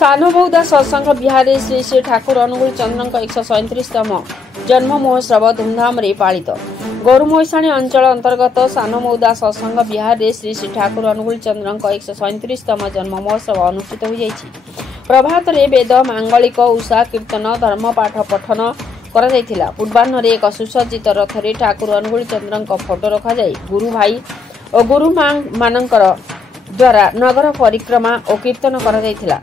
सानोबौदा सत्संग विहार श्री श्री ठाकुर अनुकूल चंद्र 137तम जन्म महोत्सव धूमधाम पालित। गोरुमहिषाणी अंचल अंतर्गत सानोबौदा सत्संग विहार श्री श्री ठाकुर अनुकूल चंद्र 137तम जन्म महोत्सव अनुष्ठित हो जाइछि। प्रभात रे वेद मांगलिक उषा कीर्तन धर्मपाठ पठन करा। पूर्वाह्न एक सुसज्जित रथ रे ठाकुर अनुकूल चंद्र फोटो रखा जाय गुरु भाई और गुरु मानकर द्वारा नगर परिक्रमा और कीर्तन करा।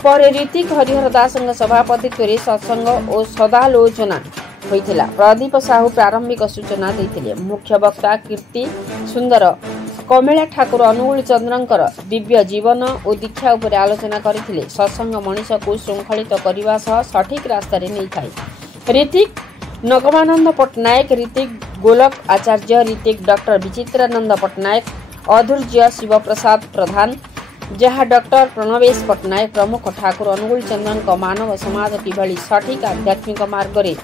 पर ऋतिक हरिहर दास सभापतित्व रे सत्संग और सदालोचना होइथिला। प्रदीप साहू प्रारंभिक सूचना देथिले। मुख्य वक्ता कीर्ति सुंदर कमेला ठाकुर अनुकूल चंद्रंकर दिव्य जीवन और दीक्षा उपर आलोचना करथिले। सत्संग मनीष को श्रृंखलित करने सह सठिक रास्ता रे नहीं थाए। ऋतिक नगमानंद पट्टनायक, ऋतिक गोलक आचार्य, ऋतिक डॉक्टर विचित्रानंद पट्टनायक, अधुर्य शिवप्रसाद प्रधान, जहाँ डॉक्टर प्रणवेश पट्टनायक प्रमुख ठाकुर अनुकूल चंद्र मानव समाज किभली सठिक आध्यात्मिक मार्ग रे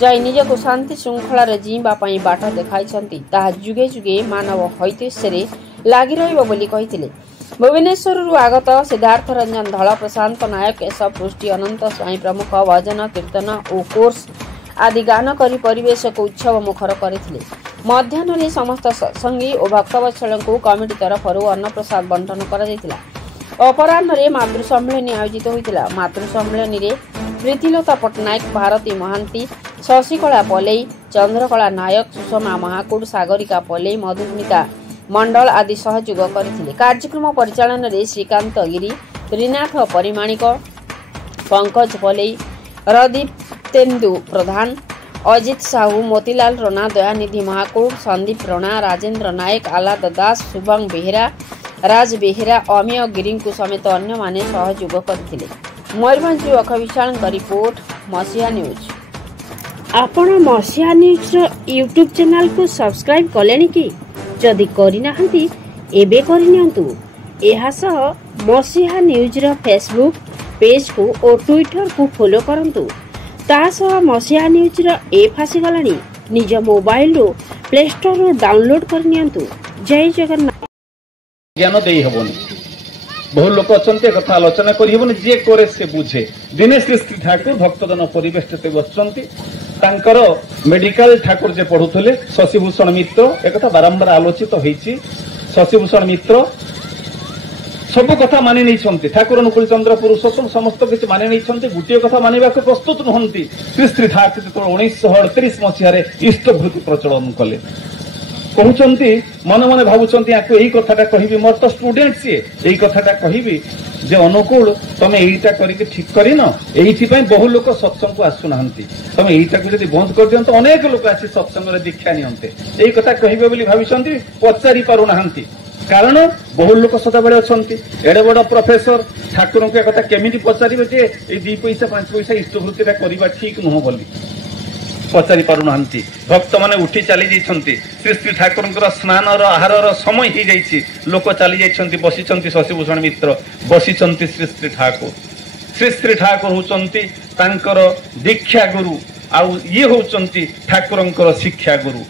जाई निज को शांति श्रृंखला रे जीवा पई बाट देखाइछंती ताहा जुगे जुगे मानव हैतस्य रे लागि रहइबो बोली कहिथिले। भुवनेश्वर रु आगत सिद्धार्थ रंजन धल, प्रशांत नायक, केशव पृष्टि, अनंत स्वाई प्रमुख भजन कीर्तन और कोर्स आदि गान करी परिवेश को उत्सव मुखर करथिले। मध्याह्न रे समस्त सत्संगी और भक्तवत्सल को कमिटी तरफ अन्न प्रसाद बंटन करा जायतिला। अपराह्न रे मातृ सम्मेलन आयोजित होइतिला। मातृ सम्मेलन रे प्रीतिलता पट्टनायक, भारती महांती, शशिकला पलई, चंद्रकला नायक, सुषमा महाकुड़, सागरिका पलई, मधुस्मिता मंडल आदि सहयोग करथिले। कार्यक्रम परिचालन रे श्रीकांत गिरी, त्रिनाथ परिमाणिक, पंकज पलई, रदीप तेंदु प्रधान, अजित साहू, मोतीलाल राणा, दयानिधि महाकुड़, संदीप राणा, राजेंद्र नायक, आलाद दास, शुभंग बेहेरा, राज बेहेरा, अमेय गिरी को समेत अन्य माने सहयोग करथिले। मयूरभंज अख विशाल रिपोर्ट, मसीहा न्यूज। आपण मसीहा न्यूज यूट्यूब चैनल को सब्सक्राइब कलेनी कि? जदि करिनाहंती एबे करिनियंतु। एहा सह मसीहा न्यूज रो फेसबुक पेज को और ट्विटर को फॉलो करंतु। ता सह मसीहा न्यूज रो ऐप आसी गलानी। निज मोबाइल रो प्ले स्टोर रो डाउनलोड करनियंतु। जय जगन्नाथ। ज्ञान देई हबोनी बहु लोक अचंते कथा आलोचना करि हबोनी जे करे से बुझे। दिनेश श्री ठाकुर भक्तजन परिवेष्टित बसचंती। तांकर मेडिकल ठाकुर जे पढुथले शशिभूषण मित्र एक कथा बारंबार आलोचित होईची। शशिभूषण मित्र सब कथा मानि नहीं छंती। ठाकुर अनुकूल चंद्र पुरुषोत्तम समस्त किछि मानि नहीं छंती। गुटिय कथा मानिबा को प्रस्तुत नहंती। श्री ठाकुर 1938 मसीह रे इष्टभूति प्रचलन कले। कहउचंती मन मन भाबुचंती आको एही कथाटा कहिबी। मोर तो स्टूडेंट सी एही कथाटा कहिबी जे अनुकूल तमे एहीटा करिके ठीक करिन। एहीथि पई बहु लोक सत्संग को आसु नाहंती। तमे एहीटा को जदि बंद कर दियंत अनेक लोक आसी सत्संग रे दीक्षा नियंते। एही कथा कहिबे बोली भाबिचंती, पचारि पारु नाहंती। कारण बहु लोक सदाबेले अछंती। एडे बड़ प्रोफेसर ठाकुर के कथा केमिति पचारिबे जे ए 2 पैसा 5 पैसा इष्टभूतिटा करिबा ठीक नुह बोली पचारि पारु नाहंती। भक्त माने उठी चली जाइछंती। श्री श्री ठाकुर स्नान आहार समय ही जाइछि। लोक चली जाइछंती, बसिछंती। शशिभूषण मित्र बसिछंती। श्री श्री ठाकुर होचंती तांकर दीक्षा गुरु आउ ये होचंती ठाकुरंकर शिक्षा गुरु।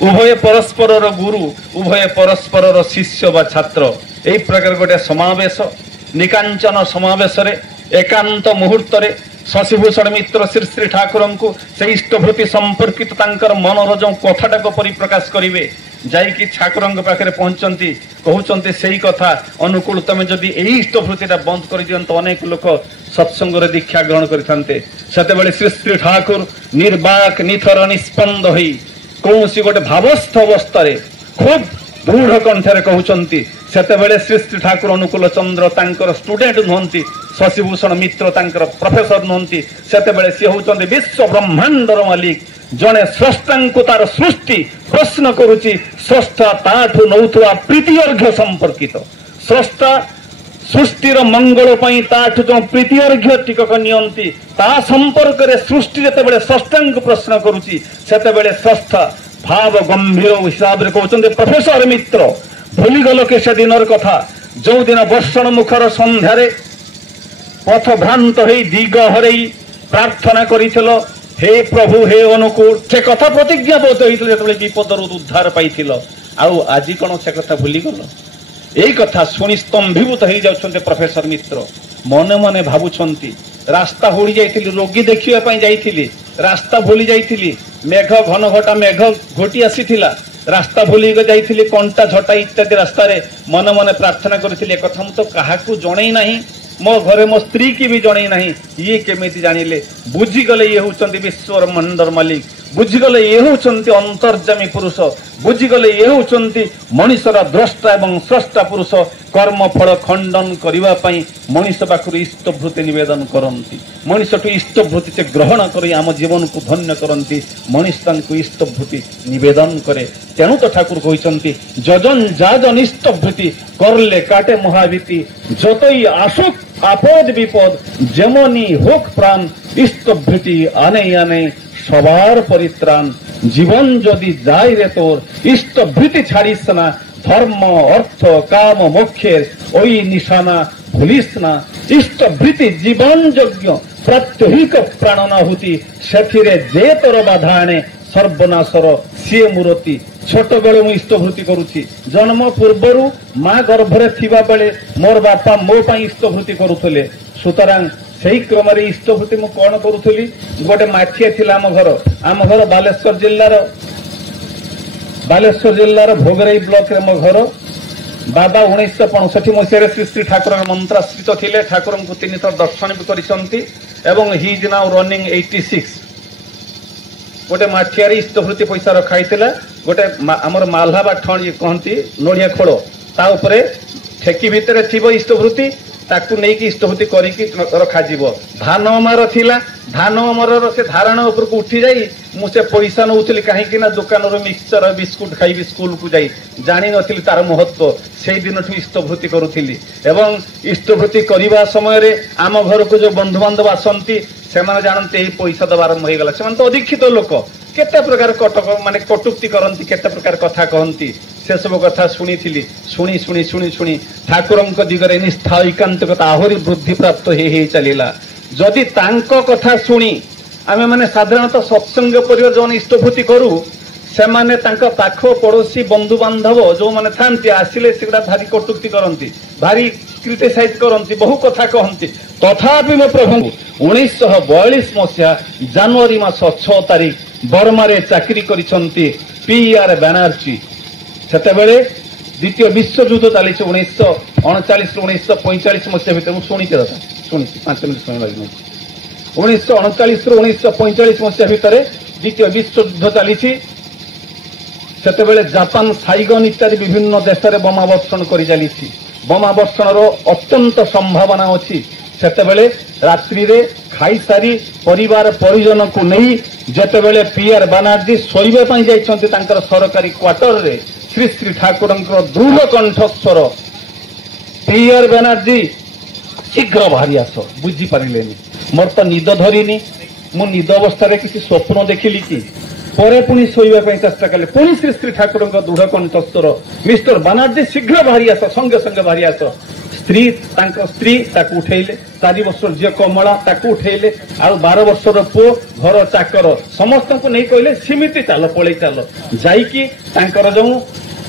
उभय परस्पर गुरु, उभय परस्पर शिष्य बा छात्र। एई प्रकार गोटे समावेश, निकांचन समावेश रे एकांत मुहूर्त रे शशिभूषण मित्र श्री श्री ठाकुर को से इष्टभूति संपर्कित तांकर मनर जो कथाटा को परिप्रकाश करिवे जाइकी ठाकुर पाखे पहुंचती। कहउचंती सेही कथा अनुकूल तमे जदि एही इष्टभूतिटा बंद कर दियंत अनेक लोक सत्संग रे दीक्षा ग्रहण करिथान्ते। सेतेबेले श्री श्री ठाकुर निर्बाक निथर निस्पंद होई कौनसी गोटे भावस्थ अवस्था रे खूब दृढ़ कंठरे कहउचंती। सेतेबेले श्री श्री ठाकुर अनुकूल चंद्र तांकर स्टूडेंट नहंती। शशिभूषण मित्र तांकर प्रोफेसर नहंती। सेतेबेले सी होचंती विश्व ब्रह्मांडर मालिक। जने स्रष्टांको तार सृष्टि प्रश्न करुची। स्रष्टा ताठु नौथुआ प्रीति अर्घ्य संपर्कित। स्रष्टा सृष्टिर मंगल पई ताठु जो प्रीति अर्घ्य टिकक नियंती ता संपर्क रे सृष्टि जेतेबेले स्रष्टांको प्रश्न करुची सेतेबेले स्रष्टा भाव गंभीर हिसाब रे कहउचंती प्रोफेसर मित्र भूली गल के से दिनर कथा जो दिन वर्षण मुखर संध्यारे पथ भ्रांत हे दिग हरई प्रार्थना करिथिलो हे प्रभु हे अनुकूल से कथा प्रतिज्ञाबद्ध होइथिले जेतेबेले विपदर उद्धार पाइथिलो। आउ आजि कोन से कथा भूली गल? এই কথা শুনি স্তম্ভীভূত হয়ে যাচ্ছেন প্রফেসর মিত্র। মনে মনে ভাবুଛନ୍ତି রাস্তা হোড়ি যাইଥିଲି, ରୋଗୀ ଦେଖିବା ପାଇଁ ଯାଇଥିଲି, ରାସ୍ତା ଭୁଲି ଯାଇଥିଲି, ମେଘ ଘନ ଘଟା ମେଘ ଘୋଟି ଆସିଥିଲା, ରାସ୍ତା ଭୁଲି ଯାଇଥିଲି, କଣ୍ଟା ଝଟା ଇତ୍ୟାଦି ରାସ୍ତାରେ ମନେ ମନେ ପ୍ରାର୍ଥନା କରିଥିଲି। ଏକଥା ମୁଁ ତ କାହାକୁ ଜଣେଇ ନାହିଁ, ମୋ ଘରେ ମୋ ସ୍ତ୍ରୀ କି ବି ଜଣେଇ ନାହିଁ। ଇଏ କେମିତି ଜାଣିଲେ? ବୁଝିଗଲେ ଇଏ ହଉଛନ୍ତି ବିଶ୍ୱର ମଣ୍ଡର ମାଲିକ, ବୁଝିଗଲେ ଇଏ ହଉଛନ୍ତି ଅନ୍ତର୍ଯାମୀ ପୁରୁଷ, ବୁଝିଗଲେ ଇଏ ହଉଛନ୍ତି ମଣିଷର ଦ୍ରଷ୍ଟା ଏବଂ ସ୍ରଷ୍ଟା ପୁରୁଷ। କର୍ମଫଳ ଖଣ୍ଡନ କରିବା ପାଇଁ ମଣିଷ ପାଖରୁ ଇଷ୍ଟଭୃତି ନିବେଦନ କରନ୍ତି, ମଣିଷଠୁ ଇଷ୍ଟଭୃତି ସେ ଗ୍ରହଣ କରି ଆମ ଜୀବନକୁ ଧନ୍ୟ କରନ୍ତି। ମଣିଷ ତାଙ୍କୁ ଇଷ୍ଟଭୃତି ନିବେଦନ করে। তেণু তো ঠাকুর কইছন্তি যজন যাজন ইষ্টভৃতি করলে কাটে মহাভীতি, যতই আসুক আপদ বিপদ যেমনি হোক প্রাণ, ইষ্টভৃতি আনে আনে সবার পরিত্রাণ। জীবন যদি যায় রে তোর ইষ্টভৃতি ছাড়িস না, ধর্ম অর্থ কাম মোক্ষের ওই নিশানা ভুলিস না। ইষ্টভৃতি জীবন যজ্ঞ প্রত্যহিক প্রাণনাহুতি, সেথিরে যে তোর বাধা আনে সর্বনাশর সিଏ মূরতি। ছোট বেড়ে মু ইষ্টভৃতি করুছি, জন্ম পূর্বরু মা গর্ভরে থিবা বেলে মোর বাপা মো পাই ইষ্টভৃতি করুଥିଲେ। সুতরাং সেই ক্রমে ইষ্টভৃতি মু কোন করুଥିଲି। গোটে মাଠିଆ ଥିଲା ଆମ ଘର ବାଲେଶ୍ୱର ଜିଲ୍ଲାର ଭୋଗରାଇ ବ୍ଲକରେ ମୋ ଘର। ବାବା 1965 ମସିହାରେ ଶ୍ରୀ ଶ୍ରୀ ଠାକୁର ମନ୍ତ୍ରାଶ୍ରିତ ଥିଲେ, ଠାକୁରଙ୍କୁ 3 ଥର ଦର୍ଶନ ବି କରିଛନ୍ତି ଏବଂ ହି ଇଜ୍ ନାଉ ରନିଂ 86। गोटे माठिया इष्टभृति पैसा रखाई, गोटे आमर माल्हा बा ठण कहती नोड़िया खोल ता उपरे ठेकी भितर थी इष्टभृति, ताकू नहीं इष्टभृति करके रखा। धान अमार थिला, धान अमर से धारण उपरको उठी जाई मुझे पैसा नौली कहीं दुकान मिक्सचर बिस्कुट खाइबी स्कूल को जाई, जानी नथिली तार महत्व। से दिन इष्टभृति करुली एवं इष्टभृति करने समय आम घर को जो बंधु बांधव आसती से जानते पैसा दब आरंभ हो गला। से तो अदीक्षित लोक केते प्रकार कटक माने कटुक्ति करती, केते प्रकार कथा कहती, से सब कथा शुणी शुणी शुणी शुणी शुणी ठाकुर दिगरे निष्ठा एकांतिकता आहरी वृद्धि प्राप्त हो चलला। जदि तांको कथा शुणी आमे माने साधारणतः सत्संग परिवार जो इष्टभूति करू, से माने तांका पाख पड़ोसी बंधु बांधव जो माने थांती आसिले सेगुडा भारी कटुक्ति करती, भारी क्रिटिसाइज करती, बहु कथा कहती। तथापि मो प्रभु 1942 मसीहा जनवरी मास 6 तारिख बर्मारे चाकरी करिसंती PR बनर्जी। सेतेबेले द्वितीय विश्वयुद्ध चली 1939 ରୁ 1945 मसीहा भीतर शुणी 5 मिनट समय लगे। 1939 ରୁ 1945 मसीहा भितर द्वितीय विश्वयुद्ध चली। सेतेबेले जापान साइगन इत्यादि विभिन्न देश में बोमा वर्षण कर चली। बोमा वर्षण अत्यंत संभावना अच्छी। सेतेबेले रात्रि रे खाई सारी परिवार परिजन को नहीं जेतेबेले PR बनर्जी शोइबा पई जाइछन्ति तांकर सरकारी क्वार्टर रे, श्री श्री ठाकुर दृढ़ कंठस्वर PR बनर्जी शीघ्र बाहरी आस। बुझी पारे मोर तो निद धरिनी, मु निद अवस्था किसी स्वप्न देखिली कि परे पुणी शोइबा पई चेष्टा कले। पुणी श्री श्री ठाकुर दृढ़ कंठस्वर मिस्टर बनर्जी शीघ्र बाहरी आस, संगे संगे बाहरी आस। स्त्री ताकू उठेले, 4 वर्षर झील कमला ताकू उठेले, आ 12 वर्षर पुओ घर चाकर समस्त को नहीं कहले सिमिति चाल पलि चाल जाइकी तांकर जो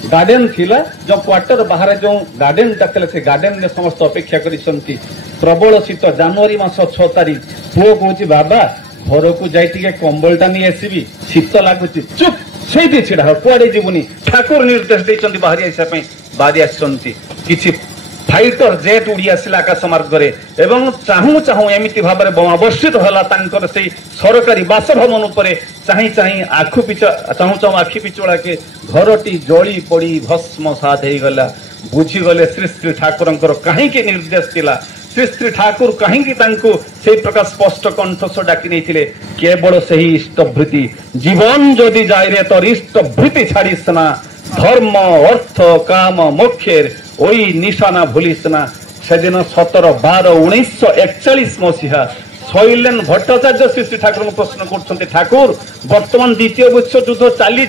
गार्डन थिला, जो क्वार्टर बाहर जो गार्डन था से गार्डन में समस्त अपेक्षा करिसंती। प्रबल शीत जनवरी मास 6 तारिख पुओ कहूँ बाबा घर को जाई कंबलटा नहीं आसबि, शीत लगुच। चुप से छिड़ा हो कुआडे जीवनी, ठाकुर निर्देश देइछंती बाहरी आइसा पई बाहरी आछंती। किछि फाइटर जेट उड़ी आसिला आकाश मार्ग रे एवं चाहू चाहू एमिति भाव में बोमा वर्षित होला तांकर से सरकारी बासभवन उपरे चाही चाही आखु पिछा चाहू चाहू आखि पिछोड़ा के घरटी जली पड़ी भस्म साथ हो गला। बुझीगले श्री श्री ठाकुर कहीं निर्देश थिला, श्री श्री ठाकुर कहीं से प्रकार स्पष्ट कंठस्वर डाकी नहीं केवल से ही इष्टभृति। जीवन जदि जाए रे तोर इष्टभृति छाड़िस ना, धर्म अर्थ काम मोक्षेर ओई निशाना भूलिस ना। से दिन 17/12/1941 मसीहा शैलेन भट्टाचार्य श्री श्री ठाकुर प्रश्न कर ठाकुर बर्तमान द्वितीय विश्वयुद्ध चली।